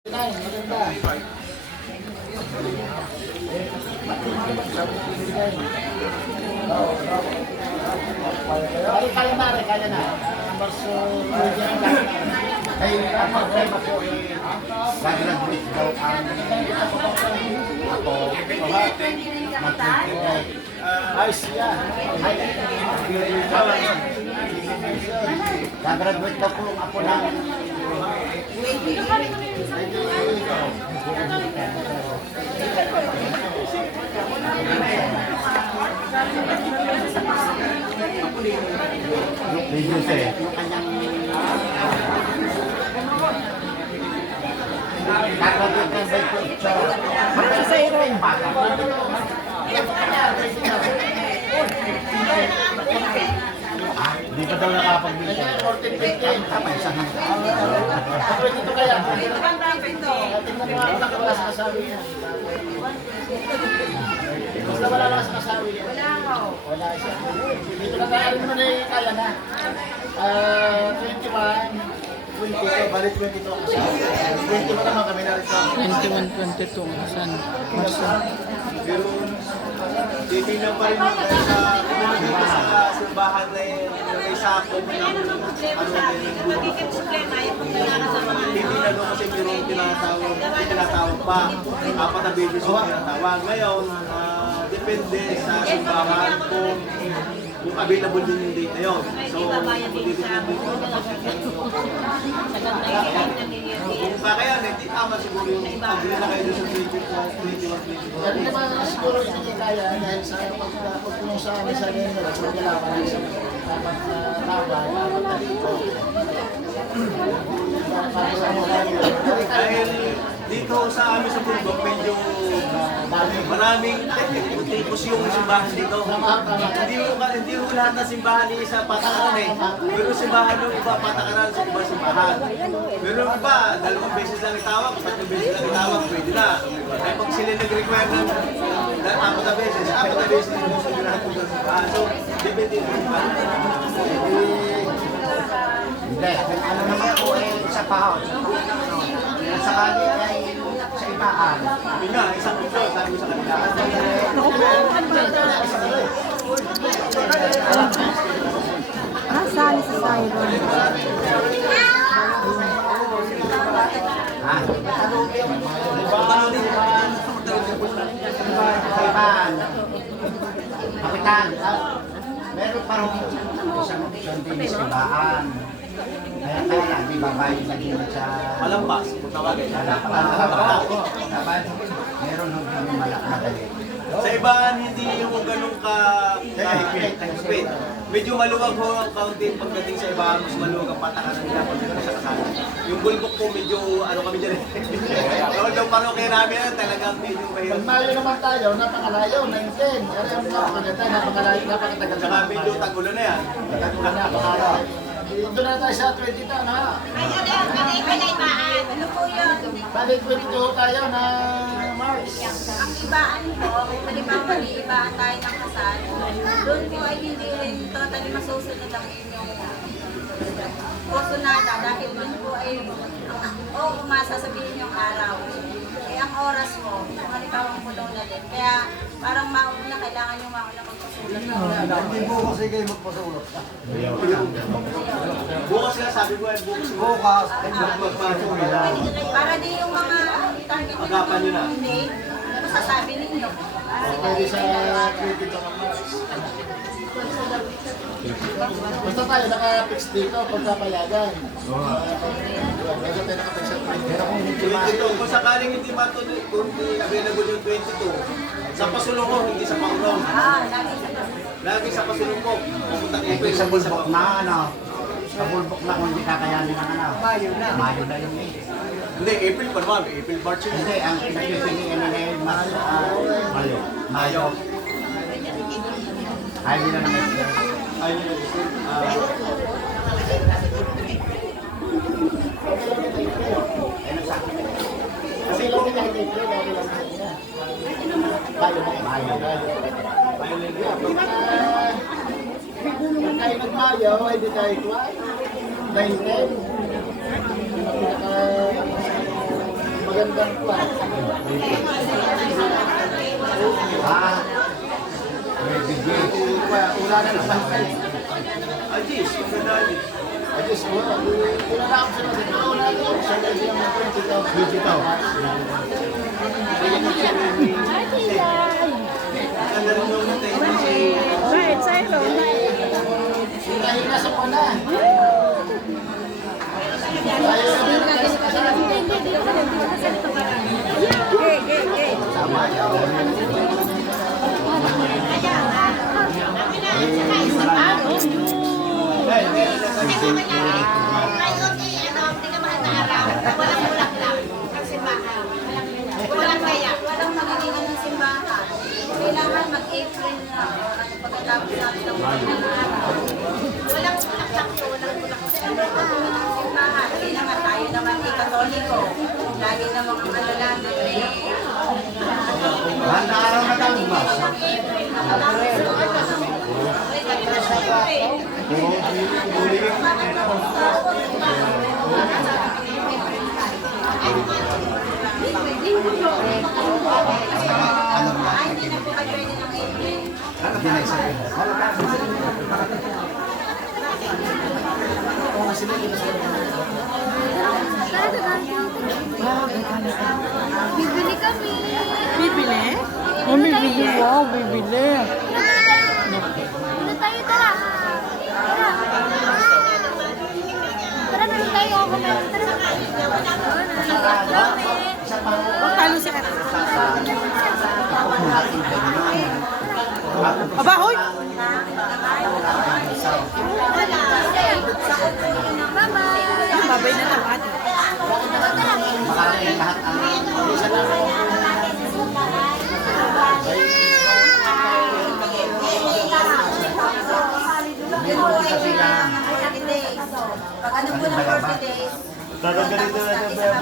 Kaya na. Marso, ay, problema ko eh, gagraduate daw ang ako, mag-28. Ay, siya. Gagraduate daw po ako ng reduce eh. Gagraduate ng by 28. Magkano sa iro yung baka? Di pa daw nakapag-video. Tama, isang hanggang. Dito kaya. Tingnan mo ako nakawala sa kasawi niya. Basta wala lang sa kasawi niya. Wala siya. Dito na tayo mo na kaya na. 21, 22, balik 22 ang kasawi. 21 naman kami na rin sa 21-22 ang asan. Pero titignan pa rin mo dahil sa simbahan na may sakop ng titignan mo kasi mayroong tinatawag pa. Apat na babies yung tinatawag. Ngayon, depende sa simbahan kung available din yung date na yun. So, titignan din mo. Kung kaya, hindi tama siguro yung pag-ina na kayo sa 21-22. Hindi naman siguro hindi kaya dahil sa pagpunong sa amin sa ganyan na magalaman sa dapat na tama, dapat na dito. Dahil dito sa amin sa bundok, medyo maraming tipos yung simbahan dito. Hindi mo lahat ng simbahan ni isa patakaran eh. Pero simbahan yung iba patakaran sa iba simbahan. Pero yung iba, 2 beses lang itawag, 3 beses lang itawag, pwede na. Kaya pag sila nag-require ng 4 beses yung gusto nyo lahat sa simbahan. So, depende yung simbahan. Hindi, ano naman po eh, sa pahon. Sa kali ay sa ibaan. Yun nga, isang puso, sabi ko sa kanila. Nasaan si Simon? Ha? Sa ibaan. Kapitan, meron pa rin isang option din sa ibaan. Kaya lang, di ba bayad lagi sa... Malampas, kung tawagin. Meron nung madali. Sa ibahan, hindi yung ganun ka-higpit. Medyo maluwag ho ang counting pagdating sa ibahan, mas maluwag ang patakaran nila pagdating sa kasama. Yung bulbok po, medyo ano kami dyan. Although parokya namin, talagang medyo mahirap. Pag Mayo naman tayo, napakalayo, 19. Pero yung napakaganda, napakalayo, napakatagal. Saka medyo tagulo na yan. Tagulo na, pakalayo. Doon na tayo sa 20 taon, ha? Ano po yun? Balik 22 tayo na Mars. Ang ibaan po, halimbawa ibaan tayo ng kasal, doon po ay hindi rin totally masusunod ang inyong kursunada dahil doon po ay umasa sabihin yung araw. Eh ang oras mo, halimbawa ang kulong na din. Kaya parang mauna, kailangan yung mauna magpasulat. Hindi po kasi kayo magpasulat. Bukas nga, sabi ko yan, bukas. Bukas. Para di yung mga target Agapan nyo na. hindi, masasabi ninyo. Pwede sa 22 na Mars. Basta tayo naka-fix dito pagkapayagan. Medyo tayo naka-fix sa 20. Pero kung hindi 22, kung sakaling hindi matuloy, kung hindi available yung 22, sa pasulong ko, hindi sa paulong. Lagi sa Lagi sa pasulong ko, pumunta kayo Ito sa bulbok na ano. Sa bulbok na kung hindi kakayanin ng ano. Mayo na yung Hindi, April pa naman, April, March yun. Hindi, ang pinagpipiliin nila yung Mayo. Ay, hindi na naman. Ay, yun Ano sa akin? Kasi lang din kahit ito, lagi lang sa niya. Mayo na, Mayo na. Pag tayo nag-Mayo, hindi tayo 12, 9-10. Ah, may bigay. Wala na naman kayo. Ajis, yung ganda Ajis. Ayos, wala na ako sa natin. Wala na ako sa natin. Digital. Ganda rin yung natin kasi Dahil nasa puna. Sama yan. Walang magiging ng simbahan. Kailangan mag-April na. Pagkatapos natin ng araw. Walang sakto, walang simbahan. Kailangan tayo naman Katoliko. Lagi namang ano lang, Mahal na araw na tayo, boss. Hindi na po kayo pwede ng April. Bibili kami. Bibili? Oh, bibili. Wow, bibili. Ano tayo, tara. Tara. Tara, meron tayo. Ako meron. Tara. Talo si Ate. Aba, hoy! Bye-bye. Babay na lang, Ate. Makarating lahat ang kasi lang. 40 days. Pag ano po ng 40 days, tatanggalin na natin ba yung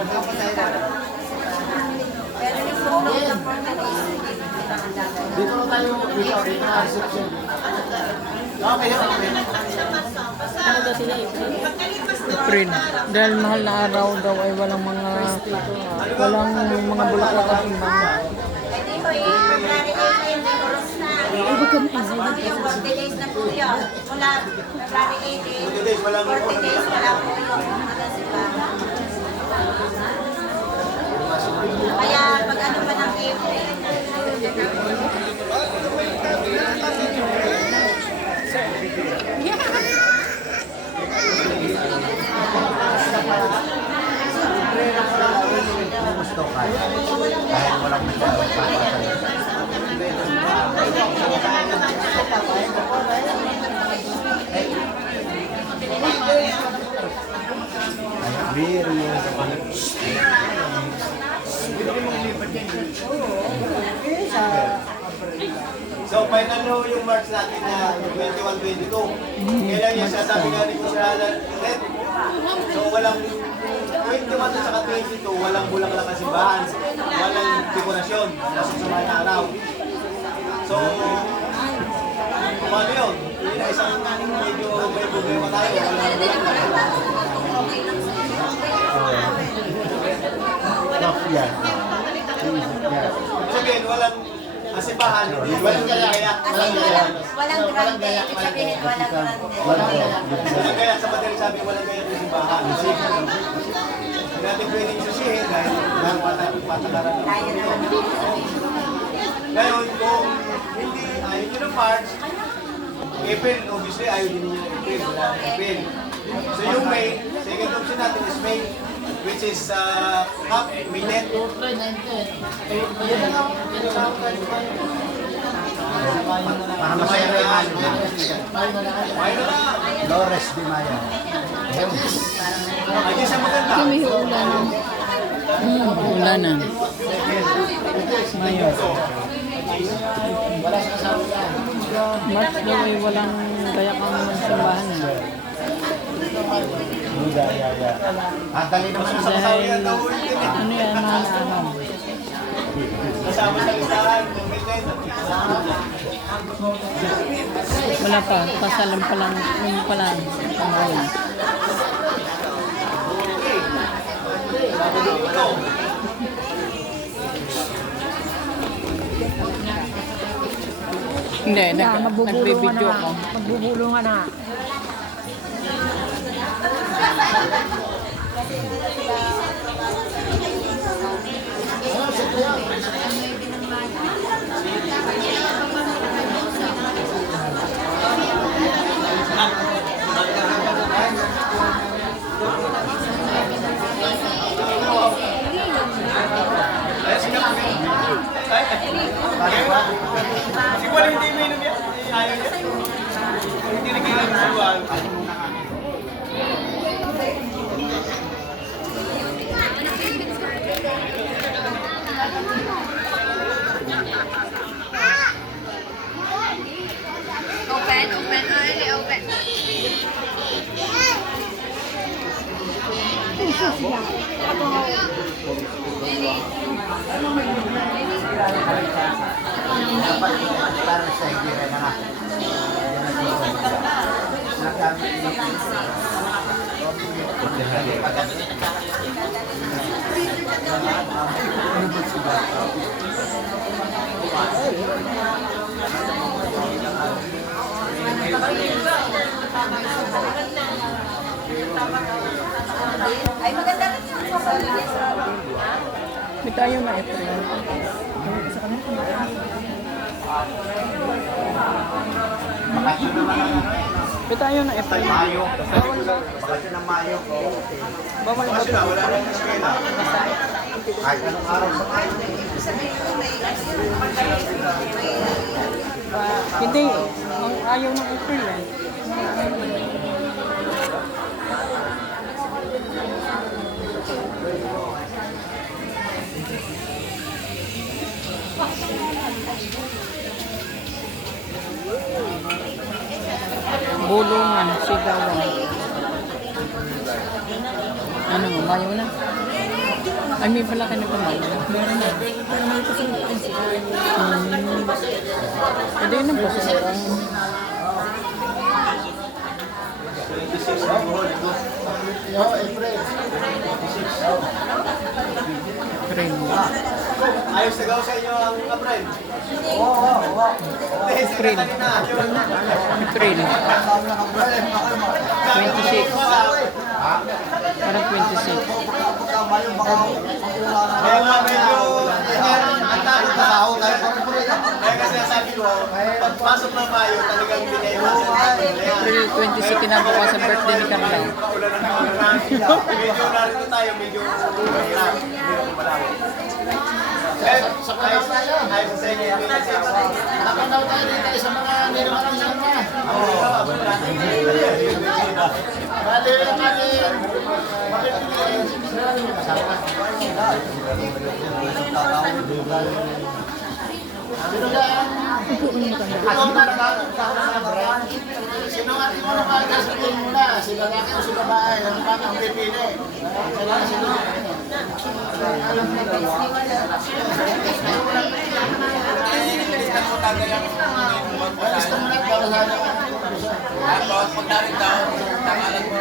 pero yung po ng 40 days, hindi po kailangan gagawin. Dito na tayo, dito na reception. Okay, okay. April. Dahil mahal na araw daw ay walang mga bulaklak at imbang. Hindi po yung February 18, may oras na. Ano yung 40 days na po yun. Mula February 18, 40 days wala po yung ano sila. Kaya pag ano pa ng April, Gusto ka. Dahil walang nagkakaroon. So, final no yung March natin na 21-22. Kailan yung sasabi nga ni Kusala Red? So, walang 21 at saka 22, walang bulaklak na simbahan, walang dekorasyon, nasa sumay na araw. So, paano yun? Yun ay isang medyo may problema tayo. Walang bulaklak. Yan. Sabihin, walang simbahan, walang gaya. Walang grande, ibig sabihin walang grande. Walang gaya sa madali sabi, walang gaya sa simbahan. Hindi natin pwedeng susihin dahil patakaran ng pagkakas. Ngayon, kung hindi ayaw nyo ng March, April, obviously ayaw din nyo ng April, wala ng April. So yung May, second option natin is May, which is May 10. Para masaya na yung ano niya. May na lang. Flores de Maya. Hems. Ayun sa maganda. May ulanan. Ulanan. Mayo. Wala sa kasama yan. March daw ay walang gayakang simbahan. Dali naman sa Dahil, ano yan, mahal na araw. Kasama sa listahan, May 10. Wala pa, pasalam pa lang, yung pa lang. Ang ngayon. Hindi, Yeah, magbubulungan nagbibideo na. ko. Magbubulungan na. Siguro hindi mo inom yan. Ayaw niya. Hindi nagiging suwal. Open, open. Dapat para sa hindi rin na. Nagamit Ay, maganda rin yung May tayo na April. bakasyon naman ang ano eh. May tayo na April. Mayo. Bakasyon ng Mayo. Bawal ba? Kasi na, wala na yung eskena. Kahit anong araw sa kayo. Hindi. Ang ayaw ng April eh. Bulungan, sigawan. Ano mo, mayo na? Ay, may pala ka na kumain. Meron na. Hindi yun ang pasukan. April. Ayos na gaw sa inyo ang April. Hindi, April. sila na. April. 26. Parang 26. Kaya nga medyo, ang talo na ako. Kaya kasi sabi ko, pagpasok ng Mayo, talagang pinaiwasan. April 26 kinabukasan birthday ni Carla. Medyo narito tayo, medyo mahirap. Ayos sa inyo yung 26. Nakataw tayo dito sa mga nilaman ng mga. Bali yung sino nga di mo na makakasabihin muna? Si lalaki o si babae? Ano pa ang pipili? Sino? Gusto mo na para sa Tapos pag narito, takalan mo.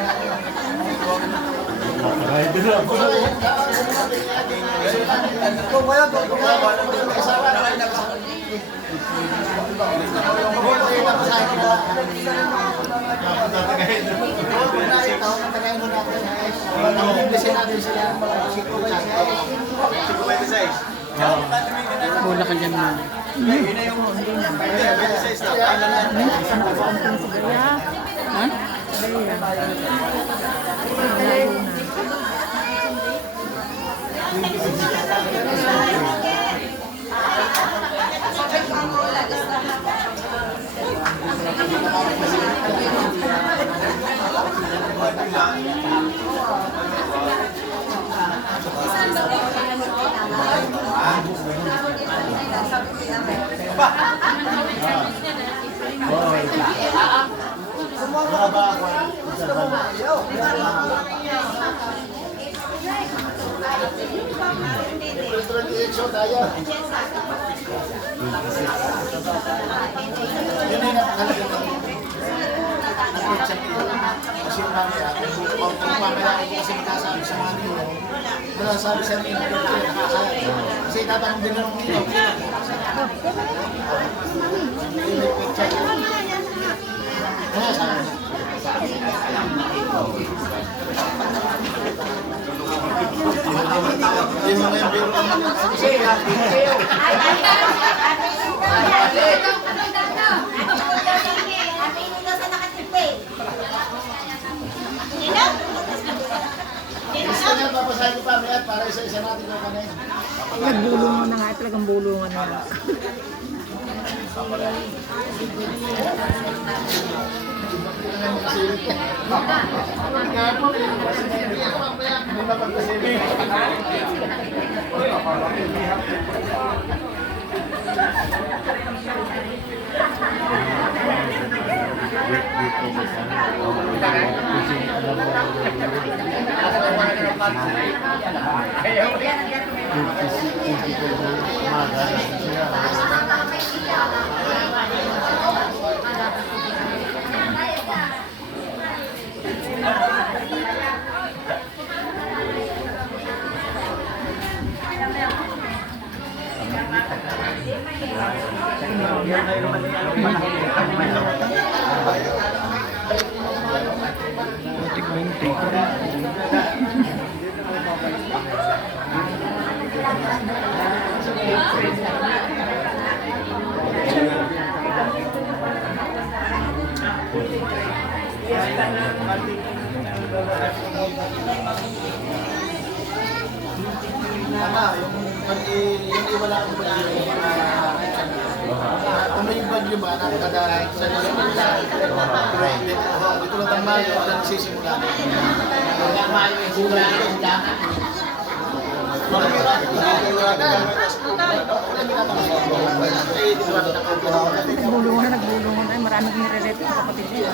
kung wala po, kung wala po, kung may asawa na kayo Bola ka dyan muna. Ha? Sabi sa amin, kasi kasi tatanong din ng ilaw. Kaya sabi niya. Yung mga yung biro naman. Gusto niya, papasahin ko pa may para isa-isa natin yung kanina. Nagbulungan na nga. Talagang bulungan na nga. Tama, yung iwala ko ba kung may bagyo ba nakakadala sa nila dito lang ang Mayo wala nagsisimula wala Mayo yung bulan yung dapat Nagbulungan na. Ay, maraming nire-rep sa kapatid niya.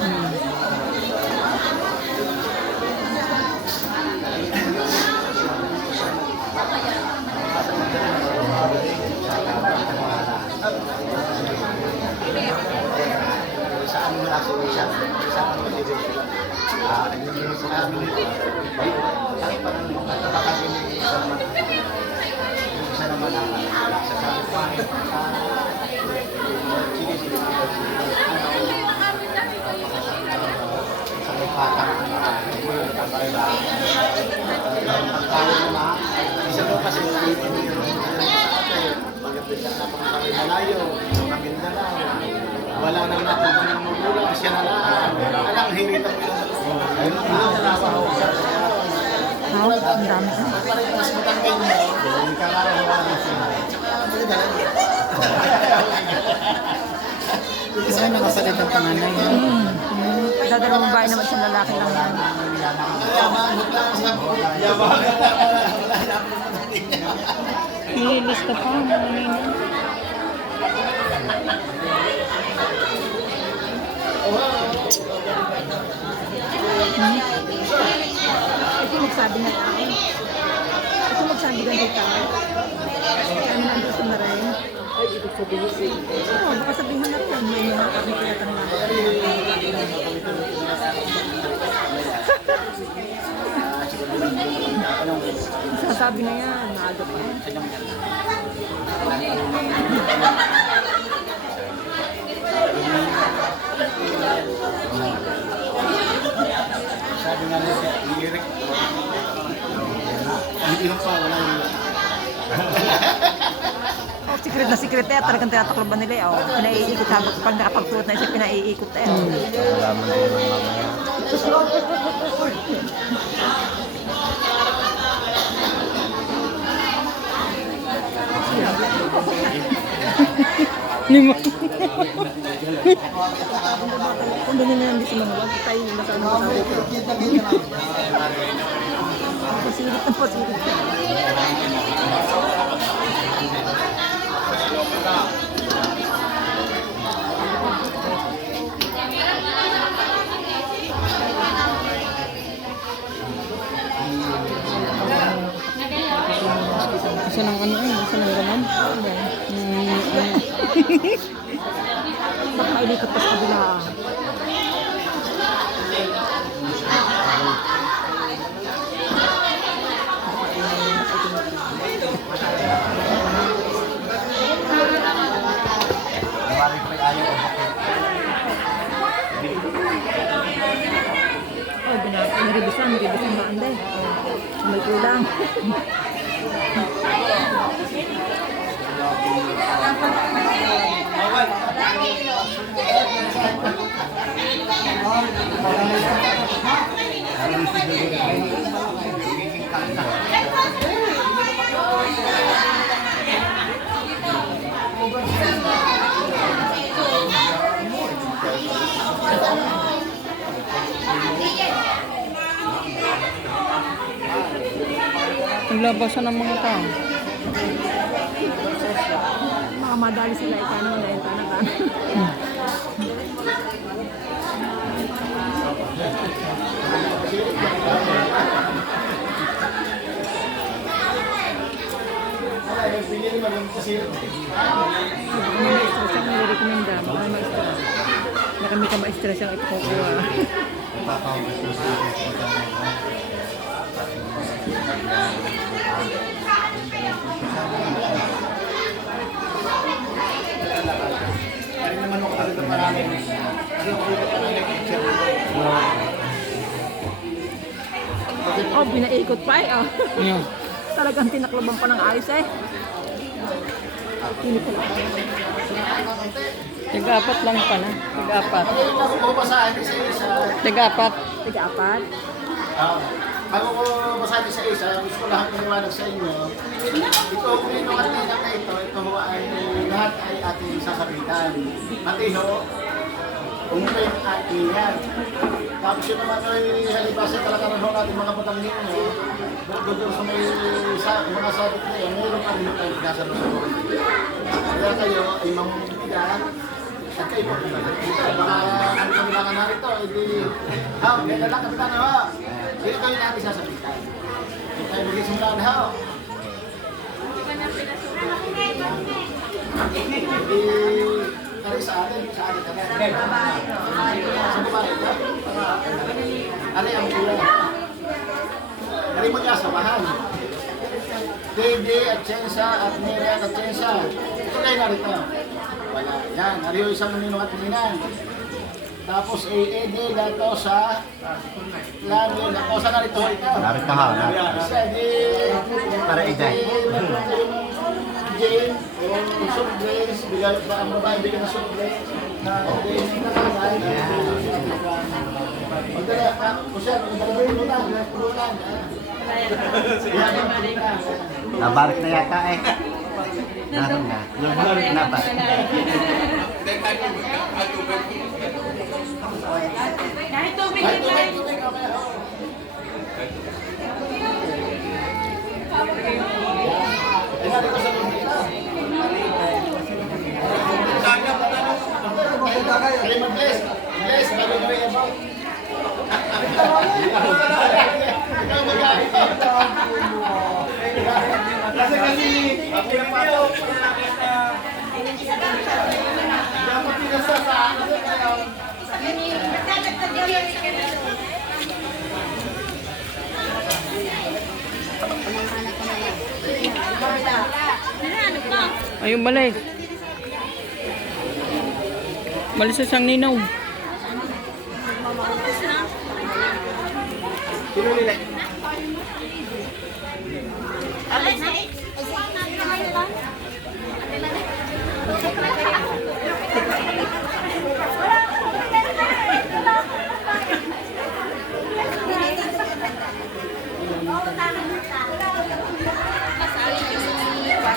saan mo nasa isa saan mo dito yung sinabi sakit pa ng katabakasin ni isa naman ang sasabi ko sige sa patang ang tawag na isa daw kasi pagkapit na pang malayo Maguindanao wala nang napunta ng magulang, siya na lang. Alang hirit ang pinag-usapan. Ayun ang trabaho. Ang dami. Mas matangkay mo, hindi ka karawa na siya. Wala nakapalit ang panganay. Dadalawang bahay naman sa lalaki lang yan. Yaman, hutang sa yaman. Nililista pa. Ito magsabi na lang. Ito magsabi na dito. Ano na gusto na rin? Ay, ibig sabihin. Oo, baka sabihin na rin. May mga kami kaya tanong sasabi na yan. Maaga pa yan. Sabi nga nila, lirik. Hindi pa, wala yun. Oh, secret eh. Talagang tinatakloban nila eh. Oh, pinaiikot habang pag nakapagsuot na isa, pinaiikot eh. Wala mo na yun mamaya. Kung doon na hindi si Manuel, tayo masama sa dito. Pasilip na pasilip. Isa ng ano eh, isa ng ganon. Baka ilikat pa sa kabila. revisan ba ande? May kulang. Naglabasan ng mga tao. Mga madali sila ikano na yung tanakan. Ma-stress ang nire-recommenda. Baka ma-stress. Na kami ka ma-stress ang ikukuha. Ay naman ako kasi ito marami. Oh, pinaikot pa eh. Oh. Yeah. Talagang tinakloban pa ng ayos eh. Hindi pala. Tig-apat lang pala. Tig-apat. Bago ko basahin kasi sa... Tig-apat. Tiga-apat. Bago ko basahin sa isa, gusto ko lahat maniwala sa inyo. Ito, kung yung katinang na ito ay lahat ay ating sasabitan. Pati ho, umuwi ang ating yan. Tapos yun naman ay halibasa talaga rin ho natin mga batang ninyo. Doon sa may mga sabit na yan, mayroon pa rin tayo nasa Luzon. Kaya kayo ay mamumitigan at kayo po. Baka ano kami lang narito, hindi, kaya lang kami lang ho. Dito kayo natin sasabitan. Hindi tayo mag-isimlaan ho. Ari sa atin kami. Sa babae ito. Ari ang pula. Ari mo niya samahan. Dede at Chensa at Miriam at Chensa. Ito kayo narito. Wala. Yan. Ari yung isang ninong at ninan. Tapos Ede dato sa Lami. Dato sa narito ito. Narito ha, Isa di... para Ijay. Jane, yung soft drinks, bigay pa ang babae, bigay na soft drinks. Na Jane, nakakay. Magdala, o siya, pulutan. Nabarik na yata eh. Naroon na. Nabarik. Ay, tubig, okay. Ay, ko sa tubig. Ay, mag-bless. Bless, bago nyo yung about. Ikaw mag-aari. Kasi, ako na pa ito. Dapat tinasa sa ano kayo. Ayun, balis. Balis sa sang ninaw. Sino nila?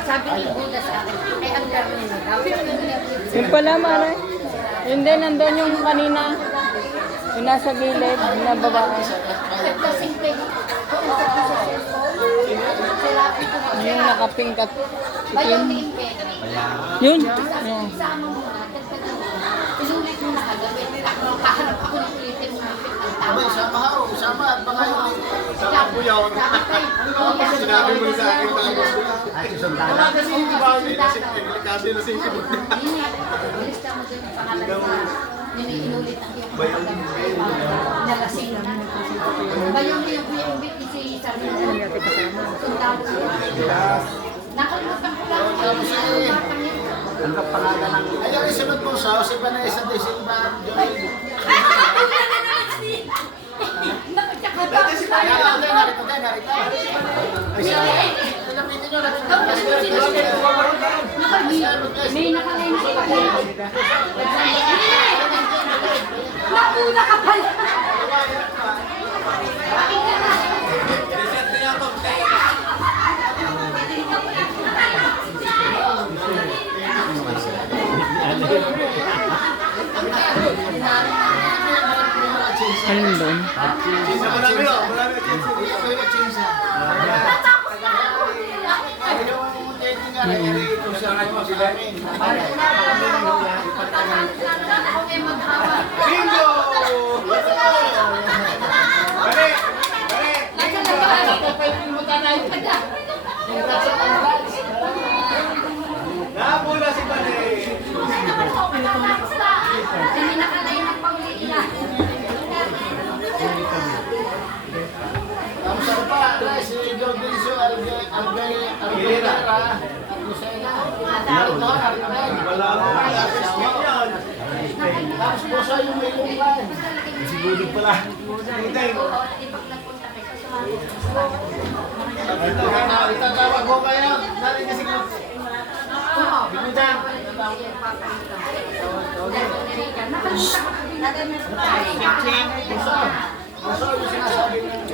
Sabi ni Buddha sa akin, ay ang dami na daw. Yung pala, Mare. Yun din, nandun yung kanina. Yung nasa gilid na babae. Yung nakapingkat. Bayaw ni Impe. Yun. Sama mo na, inulit mo na kagawin. Kaharap ako ng ulitin mo. Abay, sama ha, sama at baka yung... Sama po yun. Sinabi mo sa akin tapos. Ay, susundala. Wala kasi hindi ba kasi na singkit mo. Bilis ka mo dun yung pangalan sa inulit ang iyong pagkakawin. Nalasing na. Bayaw ni yung Kuya Umbit ni si Sarmina. Sundalo siya. Nakalimutan ko lang. Ano ka pangalan ng... Ay, yung isunod mo sa si Vanessa de Silva. Narito. Ay, siya. Lapitin nyo, May nakalay na iba. Nakuna ka pala. Alin doon? Marami o, marami o. Bingo! Balik! Nabula si Bane! May nakalay na pang-iila. Ang sarpa, si Jordicio Alvera at Lucena. Narito. Wala mo. Yan. Tapos puso yung may kumpan. Siguro pala. Hindi. Itatawag ko kayo. Dali kasi ko. Binudan. Puso yung sinasabi ng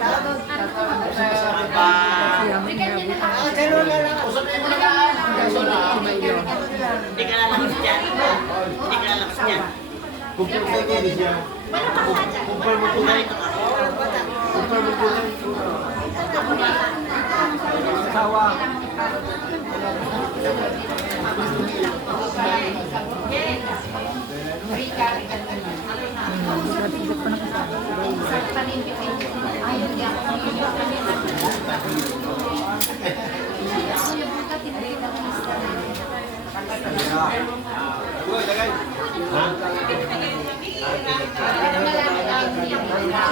usapin mo na lang. Kumpul ko din siya. Kumpul mo po na. Kumpul mo po na. Sawa.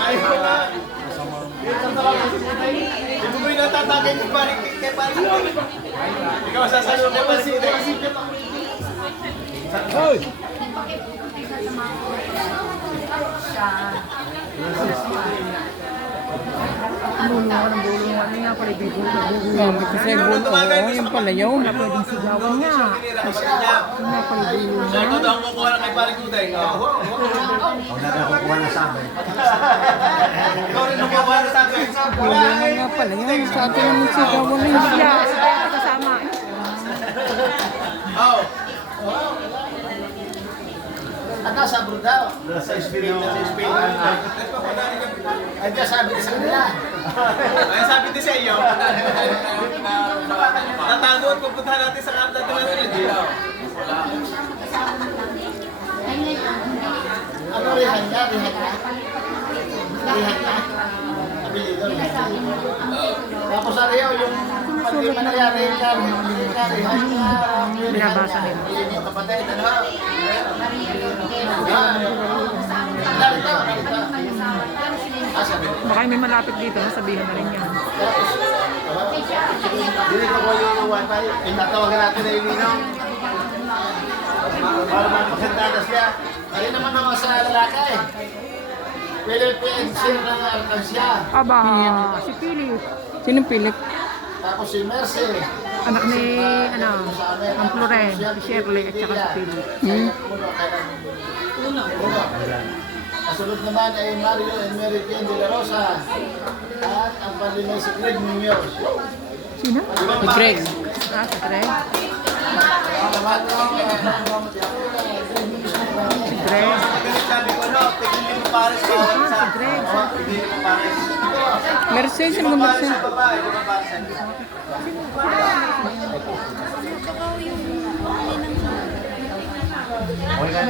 Ay, wala. Hindi mo yung natatagay ni Paring kay Paring. Ikaw sasaluhin mo Paring Kuday. Hoy! Bulungan ng bulungan. May nga pala bibig. Gamit kasi buto. Oo, yung pala yun. Pwedeng sigawan nga. May nga pala bulungan. Siya ito daw ang kukuha ng kay Paring Kuday. Ikaw rin ang kukuha na sa akin. Bulungan nga pala yun. Sa atin naman sigawan na yun. Yeah, kaya kasama. Oh. At nasa abroad daw. Nasa Spain, nasa Spain. Ay, diya sabi ko sa kanila. Ay, sabi din sa iyo. Tatago at pupunta natin sa kanto natin ng Regina. Ano rihan niya? Rihan niya? Rihan niya? Abilido, rihan niya. Tapos ano yun, yung pag di man nangyari yung rihan niya. Binabasa nila. Yung kapatid, ano? Narito. Sabi ko. Baka may malapit dito. Nasabihan na rin yan. Dili ko ko yung wifi. Tinatawagan natin na yung ninong. Para magpagandana siya. Ay naman naman sa lalaki. Philippines siya ng Arkansya. Aba, si Philip. Sinong Philip? Tapos si Mercy. Anak ni, ang Floren, si Shirley, at saka si Philip. Uno. Kasunod naman ay Mario and Mary Jane de la Rosa. At ang palimay si Greg Munoz. Sino? Si Greg. Ah, si Greg. Si Greg. Sabi ko, no, tigil mo pares ko. Si Greg. Tigil mo pares. Mercedes, sino ba Mercedes? Sa babae, di ba pares? Oigan,